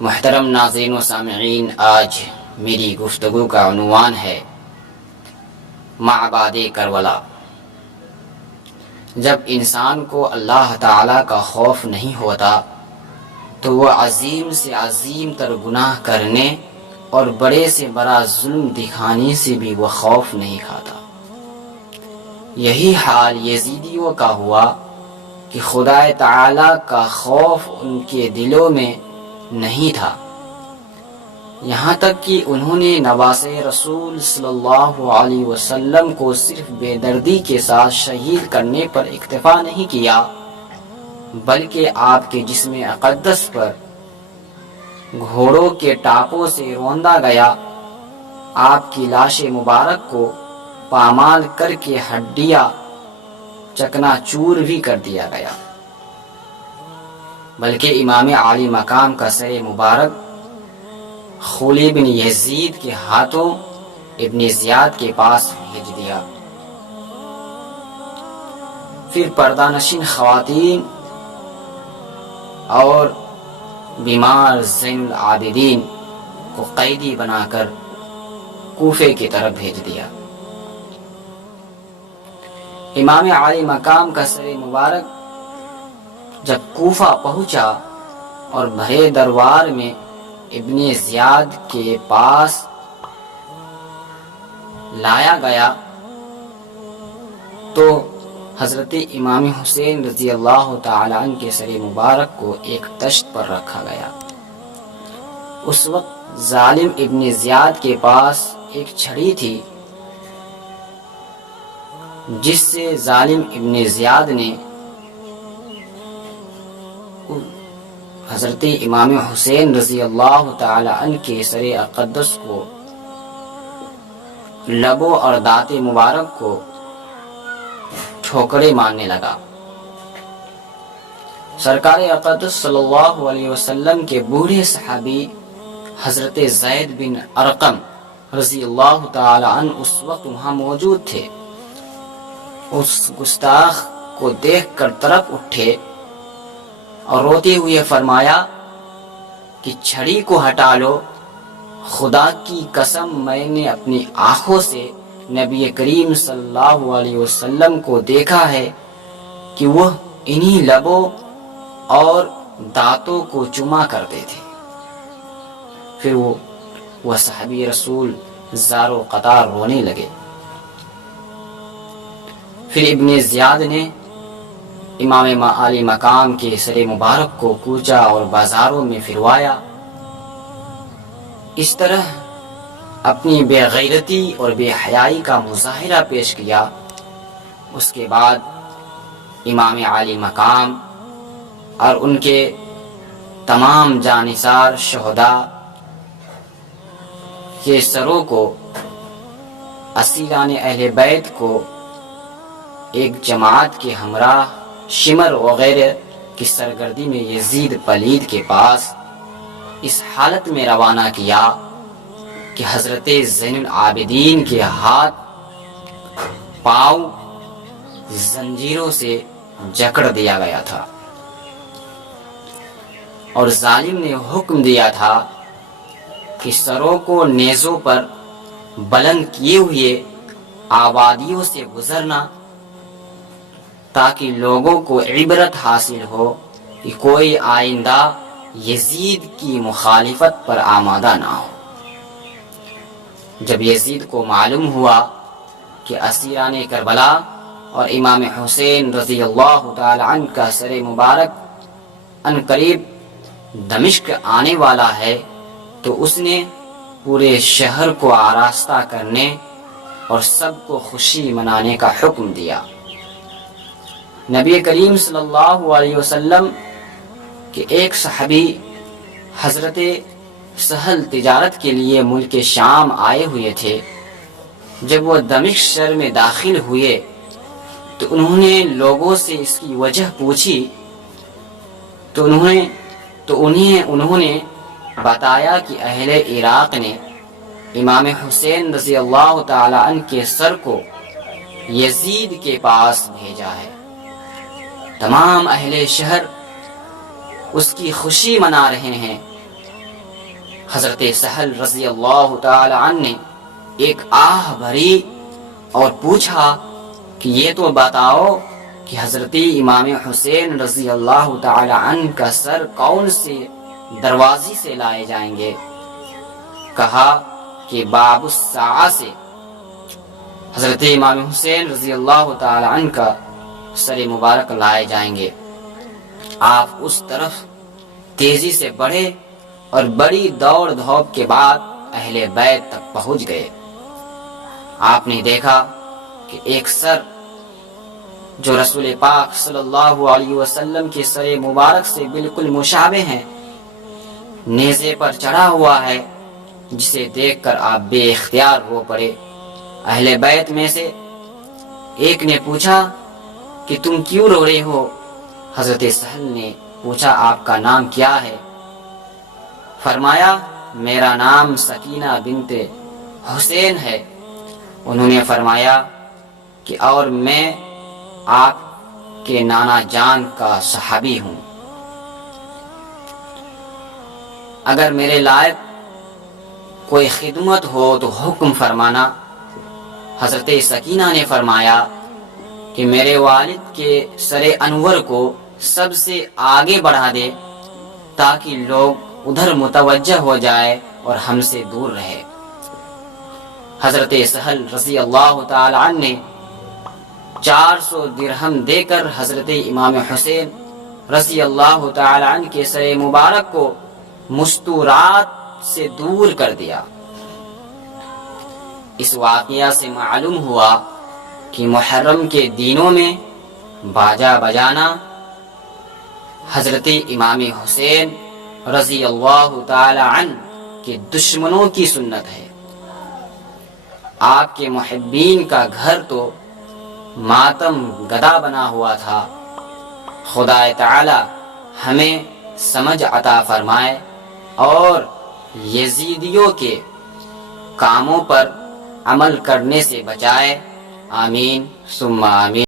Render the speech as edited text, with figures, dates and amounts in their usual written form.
محترم ناظرین و سامعین، آج میری گفتگو کا عنوان ہے معباد کربلا۔ جب انسان کو اللہ تعالیٰ کا خوف نہیں ہوتا تو وہ عظیم سے عظیم تر گناہ کرنے اور بڑے سے بڑا ظلم دکھانے سے بھی وہ خوف نہیں کھاتا۔ یہی حال یزیدیوں کا ہوا کہ خدا تعالیٰ کا خوف ان کے دلوں میں نہیں تھا، یہاں تک کہ انہوں نے نواسے رسول صلی اللہ علیہ وسلم کو صرف بے دردی کے ساتھ شہید کرنے پر اکتفا نہیں کیا، بلکہ آپ کے جسم اقدس پر گھوڑوں کے ٹاپوں سے روندا گیا، آپ کی لاش مبارک کو پامال کر کے ہڈیاں چکنا چور بھی کر دیا گیا، بلکہ امام عالی مقام کا سر مبارک خولی بن یزید کے ہاتھوں ابن زیاد کے پاس بھیج دیا۔ پھر پردہ نشین خواتین اور بیمار زین العابدین کو قیدی بنا کر کوفے کی طرف بھیج دیا۔ امام عالی مقام کا سر مبارک جب کوفہ پہنچا اور بھرے دربار میں ابن زیاد کے پاس لایا گیا تو حضرت امام حسین رضی اللہ تعالی عنہ کے سر مبارک کو ایک تشت پر رکھا گیا۔ اس وقت ظالم ابن زیاد کے پاس ایک چھڑی تھی جس سے ظالم ابن زیاد نے حضرت امام حسین رضی اللہ تعالی عنہ کے سر اقدس کو، لبوں اور دانت مبارک کو ٹھوکرے مارنے لگا۔ سرکار اقدس صلی اللہ علیہ وسلم کے بوڑھے صحابی حضرت زید بن ارقم رضی اللہ تعالی عنہ اس وقت وہاں موجود تھے۔ اس گستاخ کو دیکھ کر تڑپ اٹھے اور روتے ہوئے فرمایا کہ چھڑی کو ہٹا لو، خدا کی قسم میں نے اپنی آنکھوں سے نبی کریم صلی اللہ علیہ وسلم کو دیکھا ہے کہ وہ انہی لبوں اور دانتوں کو چوما کرتے تھے۔ پھر وہ صحابی رسول زار و قطار رونے لگے۔ پھر ابن زیاد نے امام عالی مقام کے سر مبارک کو کوچا اور بازاروں میں پھروایا۔ اس طرح اپنی بے غیرتی اور بے حیائی کا مظاہرہ پیش کیا۔ اس کے بعد امام عالی مقام اور ان کے تمام جانثار شہداء کے سروں کو، اسیران اہل بیت کو ایک جماعت کے ہمراہ شمر وغیرہ کی سرگردی میں یزید پلید کے پاس اس حالت میں روانہ کیا کہ حضرت زین العابدین کے ہاتھ پاؤں زنجیروں سے جکڑ دیا گیا تھا، اور ظالم نے حکم دیا تھا کہ سروں کو نیزوں پر بلند کیے ہوئے آبادیوں سے گزرنا، تاکہ لوگوں کو عبرت حاصل ہو کہ کوئی آئندہ یزید کی مخالفت پر آمادہ نہ ہو۔ جب یزید کو معلوم ہوا کہ اسیران کربلا اور امام حسین رضی اللہ تعالی عنہ کا سر مبارک عنقریب دمشق آنے والا ہے تو اس نے پورے شہر کو آراستہ کرنے اور سب کو خوشی منانے کا حکم دیا۔ نبی کریم صلی اللہ علیہ وسلم کے ایک صحابی حضرت سہل تجارت کے لیے ملک شام آئے ہوئے تھے۔ جب وہ دمشق شہر میں داخل ہوئے تو انہوں نے لوگوں سے اس کی وجہ پوچھی تو انہوں نے بتایا کہ اہل عراق نے امام حسین رضی اللہ تعالی عنہ کے سر کو یزید کے پاس بھیجا ہے۔ تمام اہل شہر اس کی خوشی منا رہے ہیں حضرت سہل رضی اللہ تعالی عنہ نے ایک آہ بھری اور پوچھا کہ یہ تو بتاؤ کہ حضرت امام حسین رضی اللہ تعالی عنہ کا سر کون سے دروازے سے لائے جائیں گے؟ کہا کہ باب الساعہ سے حضرت امام حسین رضی اللہ تعالی عنہ کا سر مبارک لائے جائیں گے۔ آپ اس طرف تیزی سے بڑھے اور بڑی دوڑ دھوپ کے بعد اہل بیت تک پہنچ گئے۔ آپ نے دیکھا کہ ایک سر جو رسول پاک صلی اللہ علیہ وسلم کے سر مبارک سے بالکل مشابہ ہیں نیزے پر چڑھا ہوا ہے، جسے دیکھ کر آپ بے اختیار رو پڑے۔ اہل بیت میں سے ایک نے پوچھا کہ تم کیوں رو رہے ہو؟ حضرت سہل نے پوچھا آپ کا نام کیا ہے؟ فرمایا میرا نام سکینہ بنت حسین ہے۔ انہوں نے فرمایا کہ اور میں آپ کے نانا جان کا صحابی ہوں، اگر میرے لائق کوئی خدمت ہو تو حکم فرمانا۔ حضرت سکینہ نے فرمایا کہ میرے والد کے سر انور کو سب سے آگے بڑھا دے تاکہ لوگ ادھر متوجہ ہو جائے اور ہم سے دور رہے۔ حضرت سہل رضی اللہ تعالی عنہ نے 400 درہم دے کر حضرت امام حسین رضی اللہ تعالی عنہ کے سر مبارک کو مستورات سے دور کر دیا۔ اس واقعہ سے معلوم ہوا کہ محرم کے دنوں میں باجا بجانا حضرت امام حسین رضی اللہ تعالی عنہ کے دشمنوں کی سنت ہے۔ آپ کے محبین کا گھر تو ماتم گدا بنا ہوا تھا۔ خدا تعالی ہمیں سمجھ عطا فرمائے اور یزیدیوں کے کاموں پر عمل کرنے سے بچائے، آمین ثم آمین۔